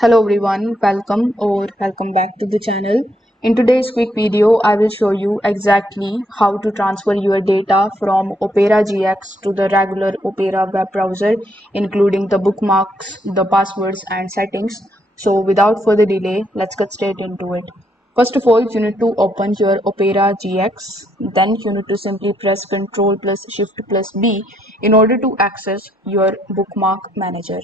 Hello everyone, welcome back to the channel. In today's quick video, I will show you exactly how to transfer your data from Operagx to the regular Opera web browser, including the bookmarks, the passwords and settings. So without further delay, let's get straight into it. First of all, you need to open your Operagx. Then you need to simply press Ctrl plus Shift plus B in order to access your bookmark manager.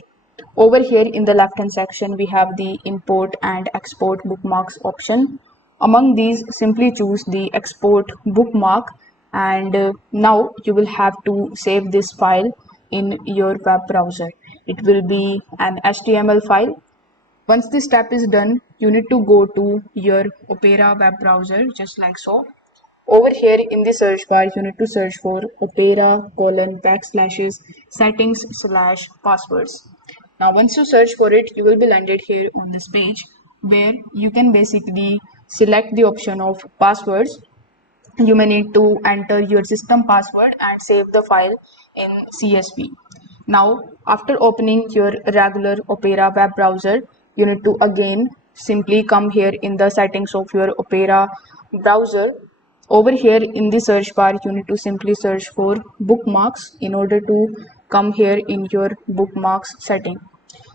Over here in the left hand section, we have the import and export bookmarks option. Among these, simply choose the export bookmark, and now you will have to save this file in your web browser. It will be an HTML file. Once this step is done, you need to go to your Opera web browser just like so. Over here in the search bar, you need to search for Opera /settings / passwords. Now, once you search for it, you will be landed here on this page where you can basically select the option of passwords. You may need to enter your system password and save the file in CSV. Now, after opening your regular Opera web browser, you need to again simply come here in the settings of your Opera browser. Over here in the search bar, you need to simply search for bookmarks in order to come here in your bookmarks setting.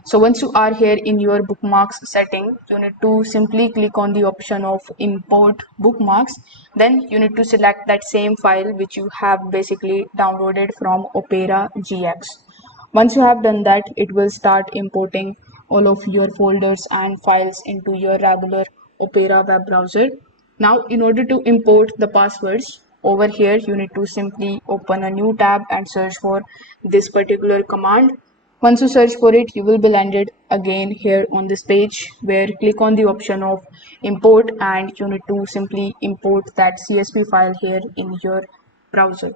So once you are here in your bookmarks setting, you need to simply click on the option of import bookmarks. Then you need to select that same file which you have basically downloaded from Operagx. Once you have done that, it will start importing all of your folders and files into your regular Opera web browser. Now, in order to import the passwords, over here you need to simply open a new tab and search for this particular command. Once you search for it, you will be landed again here on this page where click on the option of import, and you need to simply import that CSV file here in your browser.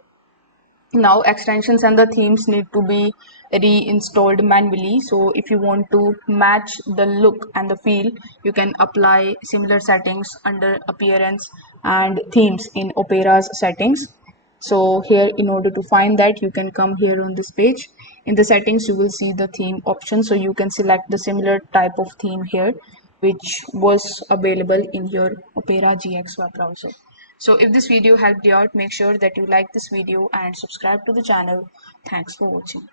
Now extensions and the themes need to be reinstalled manually. So if you want to match the look and the feel, you can apply similar settings under appearance and themes in Opera's settings. So here, in order to find that, you can come here on this page. In the settings, you will see the theme option, so you can select the similar type of theme here which was available in your Operagx web browser. So if this video helped you out, make sure that you like this video and subscribe to the channel. Thanks for watching.